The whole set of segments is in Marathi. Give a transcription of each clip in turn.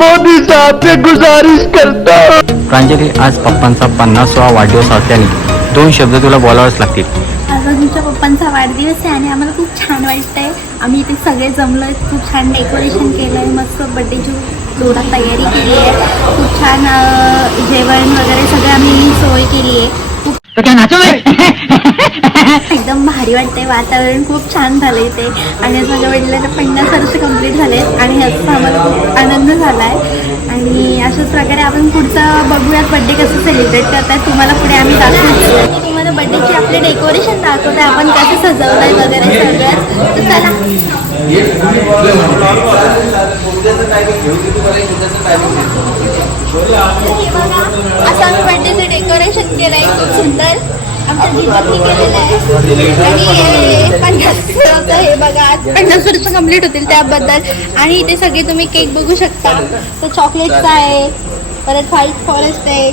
मोदी साहब से गुजारिश करता हूँ। प्रांजली आज पप्पांचा पन्नासवा वाढदिवस असल्याने दोन शब्द तुला बोलावेच लागतील. आज तुमच्या पप्पांचा वाढदिवस आहे आणि आम्हाला खूप छान वाटतंय. आम्ही इथे सगळे जमलोय खूप छान डेकोरेशन केलं आहे मस्त बड्डेची जोरात तयारी केली आहे खूप छान अं, जेवण वगैरे सगळं आम्ही सोय केली आहे खूप भारी वाटते वातावरण खूप छान झालं इथे. आणि आज माझ्या वडिलांना पन्नास वर्ष कंप्लीट झाले आणि याचा आम्हाला खूप आनंद झाला आहे आणि अशाच प्रकारे आपण पुढचं बघूयात बड्डे कसं सेलिब्रेट करतात तुम्हाला पुढे आम्ही दाखवू. तुम्हाला बड्डेची आपले डेकोरेशन दाखवतोय. आपण कसं सजवलंय वगैरे सगळं. चला. असं आम्ही बड्डेचं डेकोरेशन केलंय. खूप सुंदर. आमच्या जिजांनी केलेलं आहे. आणि पन्नास वर्षाचं हे बघा आज पन्नास वर्ष कंप्लीट होतील त्याबद्दल. आणि इथे सगळे तुम्ही केक बघू शकता. तर चॉकलेटचा आहे परत व्हाईट फॉरेस्ट आहे.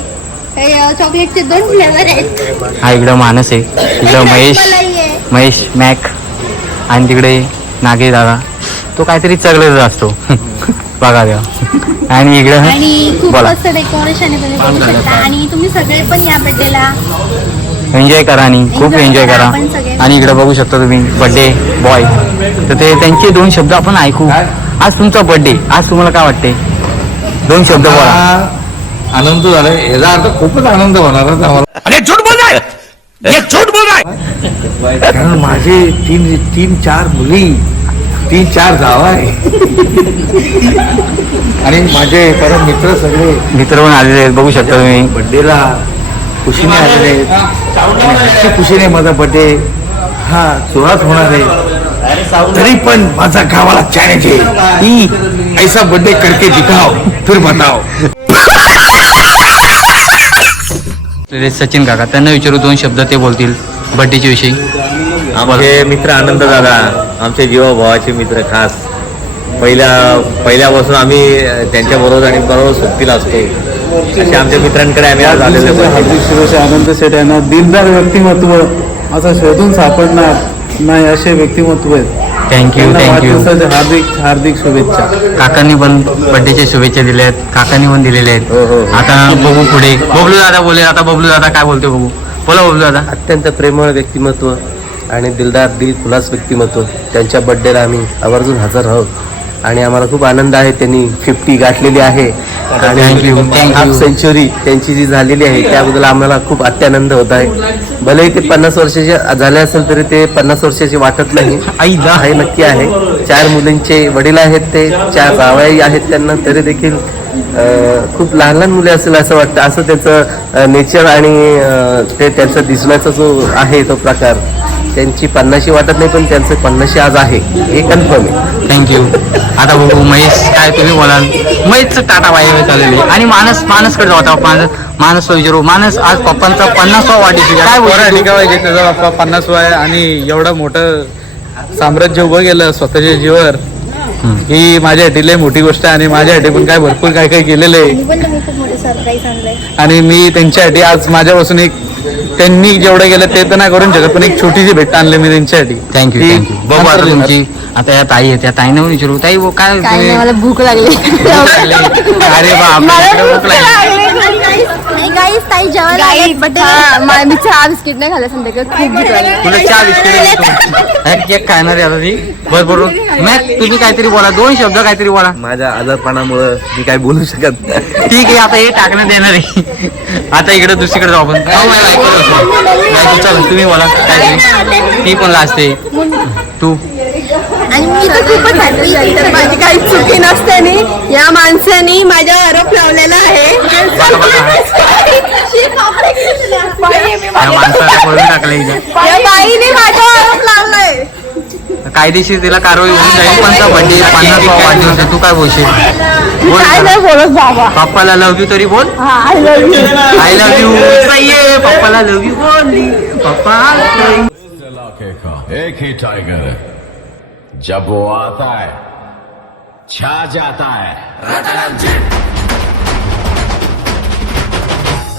हे चॉकलेटचे दोन फ्लेवर आहेत. हा इकडं मानस आहे. इकडं महेश महेश मॅक. आणि तिकडे नागे दादा. तो काहीतरी चगलेच असतो. बघा तेव्हा. आणि इकडं आणि खूप मस्त डेकोरेशन आहे तुम्ही बघू शकता. आणि तुम्ही सगळे पण या बड्डेला एन्जॉय करा आणि खूप एन्जॉय करा. आणि इकडे बघू शकता तुम्ही बर्थडे बॉय तर ते त्यांचे दोन शब्द आपण ऐकू. आज तुमचा बर्थडे आज तुम्हाला काय वाटते दोन शब्द बोला. आनंद झालाय याचा अर्थ खूपच आनंद होणारच आम्हाला. अरे झूठ बोल रहा है ये झूठ बोल रहा है कारण माझे तीन तीन चार मुली तीन चार जावा आहे. आणि माझे परम मित्र सगळे मित्र पण आलेले आहेत बघू शकता तुम्ही. बड्डेला खुशीने आलेले आहेत. हसी खुशीने माझा बड्डे हा सुरुवात होणार आहे. तरी पण माझा गावाला चॅलेंज आहे. ऐसा बड्डे करके दिखाओ फिर बताओ. सचिन काका त्यांना विचारू दोन शब्द ते बोलतील बर्थडेच्या विषयी. आमचे मित्र आनंद दादा आमचे जीवाभावाचे मित्र खास. पहिल्या पहिल्यापासून आम्ही त्यांच्या बरोबर आणि बरोबर सोबतीला असतो. असे आमच्या मित्रांकडे आम्ही आज आलेलो आहोत. हार्दिक शुभेच्छा आनंद शेठ यांना दिलदार व्यक्तिमत्व असं शोधून सापडणार नाही असे व्यक्तिमत्व आहेत. थँक्यू थँक्यू वाढदिवसाच्या हार्दिक हार्दिक शुभेच्छा. काकांनी पण बर्थडेच्या शुभेच्छा दिल्या आहेत. काकांनी पण दिलेल्या हो, हो, आहेत हो. आता बघू पुढे. बबलू दादा बोले आता बबलू दादा काय बोलते बघू. बोला बबलू दादा. अत्यंत प्रेमळ व्यक्तिमत्व आणि दिलदार दिल खुलास व्यक्तिमत्व. त्यांच्या बड्डेला आम्ही आवर्जून हजर आहोत. आणि आम्हाला खूप आनंद आहे. त्यांनी फिफ्टी गाठलेली आहे. You. हाफ सेंचुरी त्यांची जी झालेली आहे त्याबद्दल आम्हाला खूप अत्यानंद होत आहे. भलेही ते पन्नास वर्षाचे झाले असेल तरी ते पन्नास वर्षाचे वाटत नाही. आईला. हे नक्की आहे. चार मुलींचे वडील आहेत ते चार जावई आहेत त्यांना तरी देखील खूप लहान लहान मुले असेल असं वाटतं. असं त्याचं नेचर आणि ते त्यांचा दिसण्याचा जो आहे तो प्रकार त्यांची पन्नाशी वाटत नाही पण त्यांचं पन्नाशी आज आहे. हे कन्फर्म आहे. थँक्यू आता बघू महेश काय तुम्ही बोलाल? महेशचं टाटा बाय चाललेली आणि मानस मानसकडे जाऊ आता मानस मानसला विचारू. मानस आज पप्पांचा पन्नासवा वाढदिवस काय बोलतो तू? ठिकाण त्याचा बाप्पा पन्नास वय आणि एवढं मोठं साम्राज्य उभं केलं स्वतःच्या जीवर ही माझ्यासाठी लय मोठी गोष्ट आहे आणि माझ्यासाठी पण काय भरपूर काय काय केलेलं आहे. मी पण तुम्ही खूप मोठे सरप्राईज आणलंय. आणि मी त्यांच्यासाठी आज माझ्यापासून एक त्यांनी जेवढं केलं ते तर नाही करून शकत पण एक छोटीशी भेट आणली मी त्यांच्यासाठी थँक्यू थँक्यू बघू आता तुमची आता या ताई आहेत त्या ताईने विचारू. ताई वो काय भूक लागली. अरे बाप भूक लागली. गाईस ताई जेवायला आल्यात, बड्डे मी चहा बिस्किट नाही खाल्लं संध्याकाळी खूप भूक लागली तुला चहा बिस्किट केक खाणार आहे आता ती बरोबर मॅक तुम्ही काहीतरी बोला दोन शब्द काहीतरी बोला माझ्या आजारपणामुळं मी काय बोलू शकत नाही ठीक आहे आता हे टाकण्यात येणार आहे आता इकडे दुसरीकडे जाऊ आपण चला तुम्ही बोला काहीतरी ती पण लाजते तू आणि मी तर खूपच happy आहे. तर माझी काही चुकी नसताना या माणसाने माझ्या आरोप लावलेला आहे बघा बघा या माणसाला पळून टाकलं हिच्या. या बाईने माझा आरोप लावलाय कायदेशीर तिला कारवाई होऊन जाईल. पण बड्डे पन्नास वाढदिवस आहे. तू काय बोलशील? बोल. काय जरा. नाही बोलत बाबा. पप्पाला लव्ह यू तरी बोल. हा I love you I love you सही आहे पप्पाला लव्ह यू बोलली पप्पा का एक ही टाइगर है। जब वो आता है छा जाता है।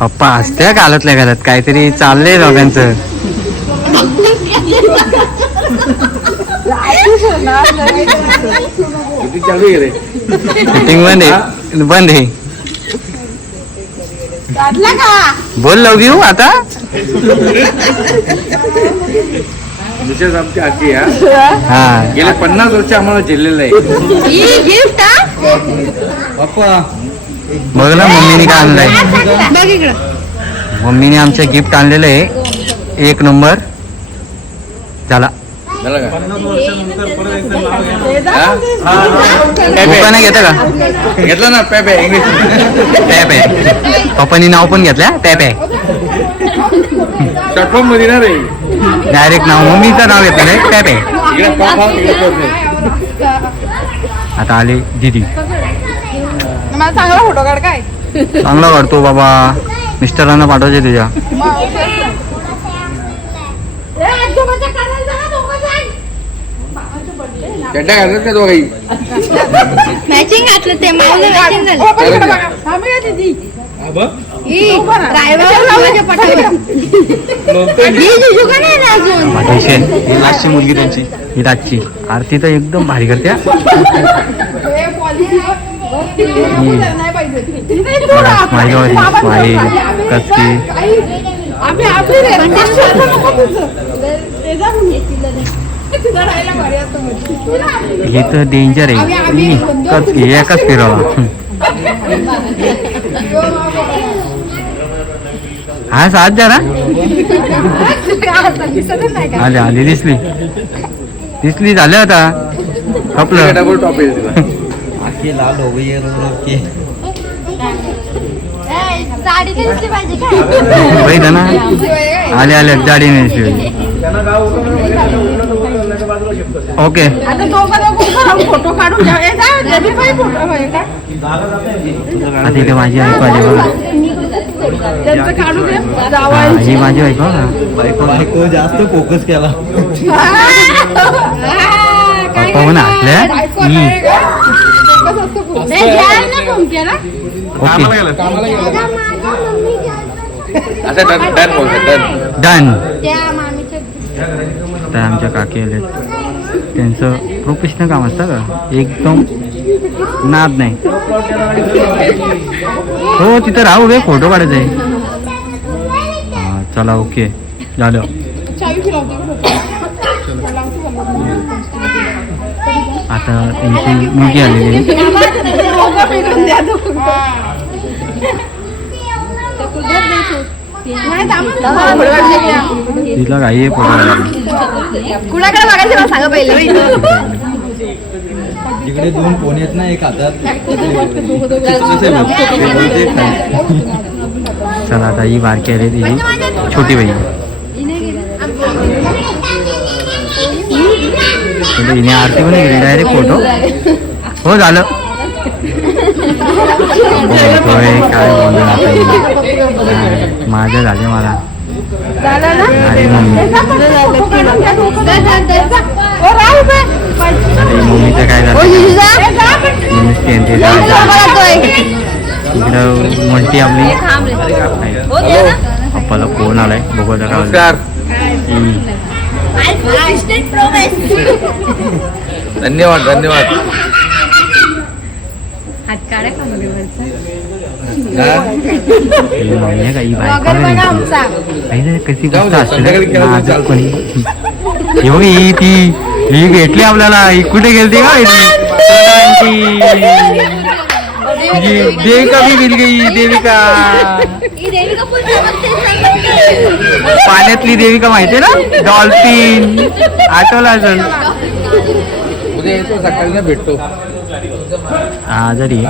पप्पा हसत्या घालतल्या घालत काहीतरी चाललंय दोघांचं. शूटिंग बंद आहे. बंद आहे. बोल लव यू आता. विशेष आमची आजी हा. हा. गेले पन्नास वर्ष आम्हाला झेललेलं आहे. गिफ्ट पप्पा बघ ना मम्मीने काय आणलंय. बघ इकडं. मम्मीने आमचं गिफ्ट आणलेलं आहे. एक नंबर. झाला झालं का? पप्पाने घेतं का? घेतलं ना पॅप. आहे इंग्लिश. टॅप आहे पप्पानी नाव पण घेतलं टॅप आहे शॉर्ट फॉर्ममध्ये ना रे डायरेक्ट नाव मम्मीचं नाव येतं हा तिकडे पॉप आहे आता आले दीदी. चांगला फोटो काढ काय? चांगला वाटतो बाबा. मिस्टरांना पाठवायचे तुझ्या. चड्डा घालत का दोघाही मॅचिंग घातलं ते मॅचिंग झालं. पटावर ही ही लास्टची मुलगी त्यांची. ही रातची आरती तर एकदम भारी करते स्माईल कसकी हे तर डेंजर आहे. ई, कसकी एकच फिरवा. हा साथ जरा आले आली दिसली. दिसली झालं आता. आपलं. डबल टॉप बघितलं ना आले आले गाडी नाही ओके. फोटो काढून माझी ऐकू आली बघा. त्यांचं काढून घ्या हा, माझी ऐकू ना जास्त फोकस केला. पप्पा पण हसल्या बायको ई, आहे का? कसं असतं पुढं? ए, घ्या ना कुंक्याला. ओके. आता डन डन बोलतो डन. डन. त्या मामीच्या तर आमच्या काकी आले त्यांचं प्रोफेशनल काम असतं का? एकदम नाद नाही हो तिथं राहू बे फोटो काढायचा आहे चला ओके झालं? आता त्यांची मुलगी आलेली. तिला काढायला. कुणाकडे बघायचं सांगा पहिलं इकडे दोन फोन आहेत ना एक हातात चला आता ही बारकी आली तिची छोटी बहीण. तर हिने आरती पण गेली डायरेक्ट फोटो हो झालं. काय बोलणार माझं झाले मला. झालं ना? अरे मम्मी. मम्मीचं काय. इकडं मोठी आपली. पप्पाला फोन आलाय. बघू नमस्कार. धन्यवाद धन्यवाद. ही? ही. काही कशी जाऊ गोष्ट दे, असते ही ही ती. ही भेटली आपल्याला. ही कुठे गेलती का देविका भी मिल गई देविका. ही पाण्यातली देविका माहितीये ना? डॉल्फिन. आठवलं असेल उद्या येतो सकाळी ना भेटतो. हा जरी.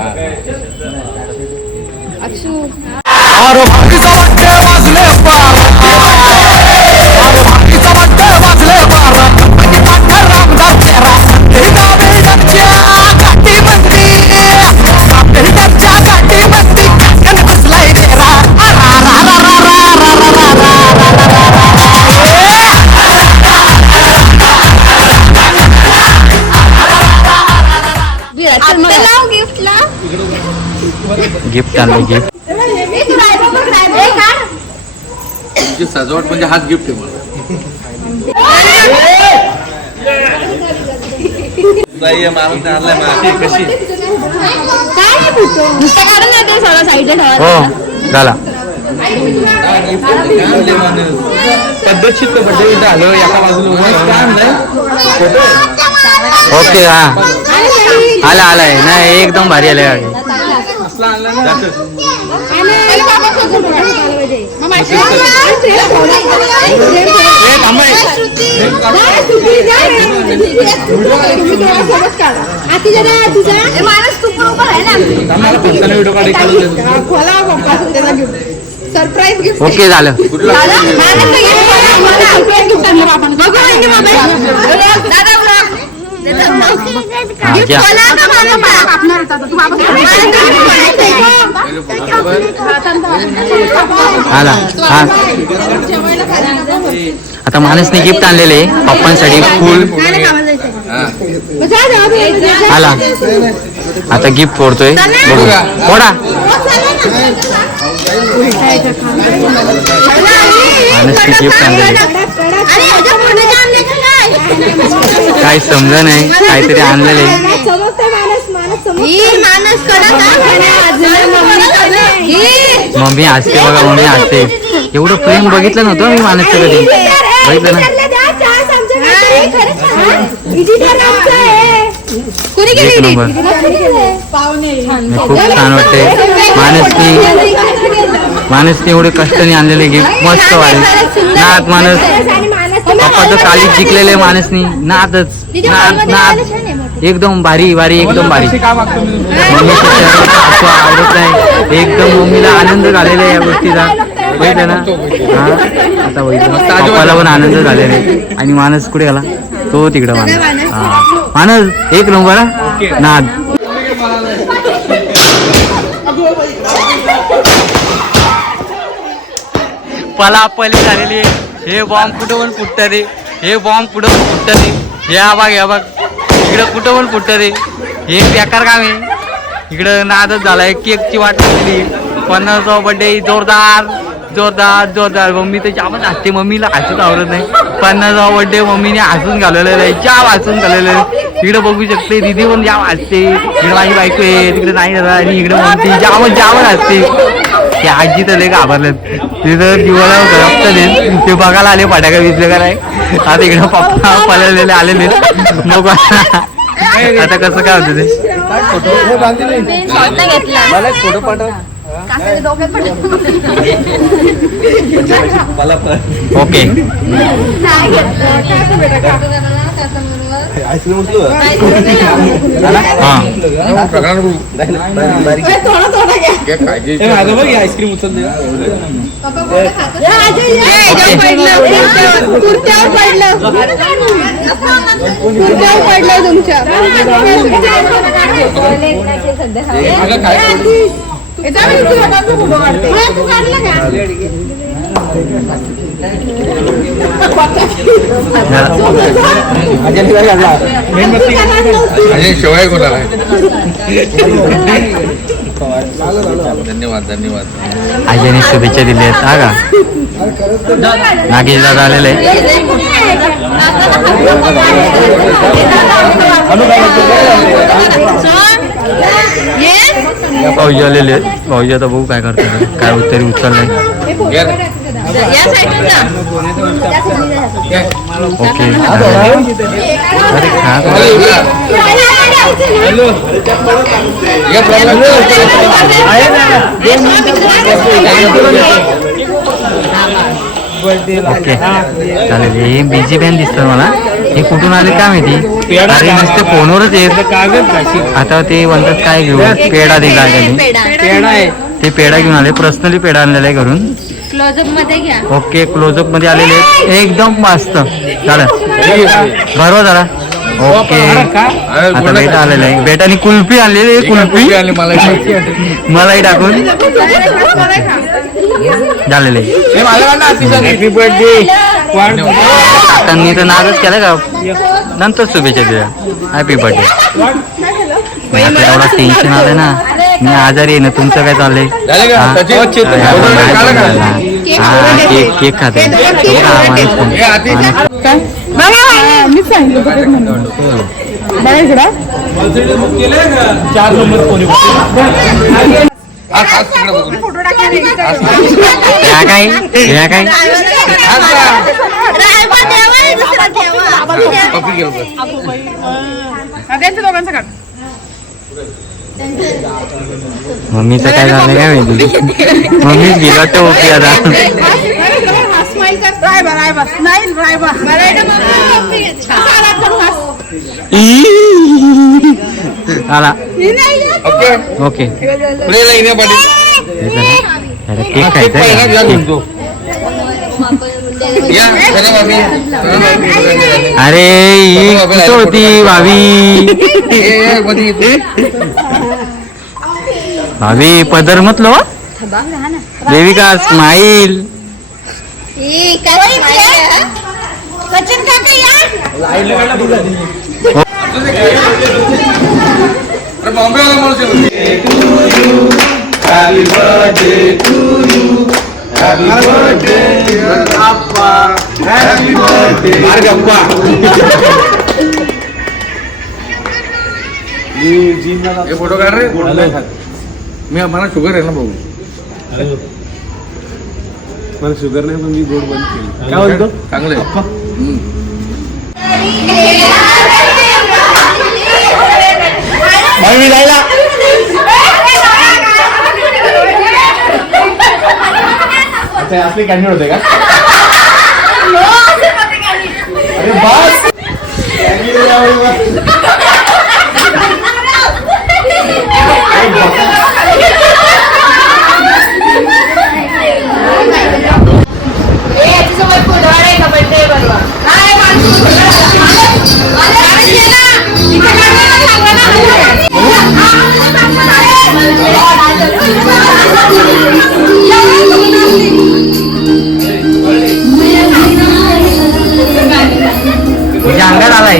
गिफ्ट तुमची सजावट म्हणजे हाच गिफ्ट आहे मला. हो झाला पद्धतशीर बड्डे आलो एका बाजूला. ओके हा. आला आलाय नाही एकदम भारी आलाय. उभा आहे ना. सरप्राईज गिफ्ट ओके झालं. हा, घ्या. आला हा. आता माणसने गिफ्ट आणलेले पप्पांसाठी फुल. आला. आता गिफ्ट फोडतोय. बघू. फोडा. माणसने गिफ्ट आणलेले. काय समजा नाही काहीतरी आणलेले. मम्मी हसते बघा मम्मी हसते. एवढं प्रेम बघितलं नव्हतं मी माणसचं कधी. बघितलं ना. खूप छान वाटते माणसनी माणसने एवढे कष्टाने आणलेले गिफ्ट मस्त वाटले नात माणस पप्पाचं कालीच जिंकलेले माणसनी. नातच. नात नात एकदम भारी भारी एकदम भारी. आवडत नाही. एकदम मम्मीला आनंद झालेला आहे या गोष्टीचा. बघितलं ना? हा? आता बघितलं पप्पाला पण आनंद झालेला आहे. आणि माणस कुठे गेला? तो तिकडं माणस हा. माणस एक नंबर हा? नाद. पलापली झालेली आहे. हे बॉम्ब कुठं पण फुटतं रे. हे बॉम्ब कुठं पण फुटतं रे. हे हा बघ हे बघ इकडं कुठं पण फुटतं रे? हे बेकार काम आहे. इकडं नादच झालाय. केकची वाट लागली पन्नासवा बड्डे जोरदार जोरदार जोरदार. मम्मी तर जामच हसते. मम्मीला हसून आवडत नाही. पन्नासवा बड्डे मम्मीने हसून घालवलेलं आहे. जाम हसून घालवलेलं आहे. इकडे बघू शकते. दिदी पण जाम हसते. इकडे माझी बायको आहे. तिकडे नाही झाला आणि इकडे मम्मी जामच जामच हसते. ते आजी तर लय घाबरलेत. तिथं जीवाला रक्त देत ते बघायला आले फटाका विजले का नाही आता इकडे पप्पा पळलेले आलेले. मग आता कसं काय होतं ते? ओके. आईस्क्रीम उचलू आईस्क्रीम उचलते कुर्त्यावर पडलं. कुर्त्यावर पडलं तुमच्या. अजय शिवाय कोणाला धन्यवाद धन्यवाद आजीने शुभेच्छा दिल्या आहेत. हा का? नागेश दादा आलेले आहे आलेले आहेत. भाऊजी आता बघू काय करतात. काय उत्तरी उचललंय. ओके अरे खा ओके चालेल हे बिजी बॅन दिसतं मला. हे कुठून आले काय माहिती? अरे नुसते फोनवरच येत आता ते म्हणतात काय घेऊ? पेढा दिला ते पेढा घेऊन आले. पर्सनली पेढा आणलेला आहे घरून. क्लोजअपमध्ये घ्या. ओके क्लोजअपमध्ये आलेले आहेत. एकदम मस्त. चालेल बरोबर जरा. ओके. आता बेटा आलेला आहे. बेटाने कुल्फी आणलेली आहे कुल्फी. आली मला मलाही टाकून. झालेले हॅपी बर्थडे काकांनी तर नादच केला का? नंतर शुभेच्छा दिल्या हॅपी बर्थडे आता एवढा टेन्शन आलं ना. मी आजारी आहे ना तुमचं काय चाललंय? झाले का? सचिन? हा, केक केक खाते. हे सांगितलं हा, काय? या काय. त्यांच्या दोघांचं काढ. मम्मीचं काय झालं काय माहिती? मम्मीच गेला तो ओके आता. आला. ओके. अरे केक खायचा होती. येते. भाभी पदर म्हटलो देविका स्माईल. हे? फोटो काढ रे मी मला शुगर आहे ना भाऊ. मला शुगर नाही पण मी गोड बंद केली. काय बोलतो? चांगलं आहे. आपली कॅन्डिडेट होते का? तुझ्या अंगात आलाय.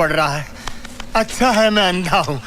पड़ रहा है। अच्छा है मैं अंधा हूँ।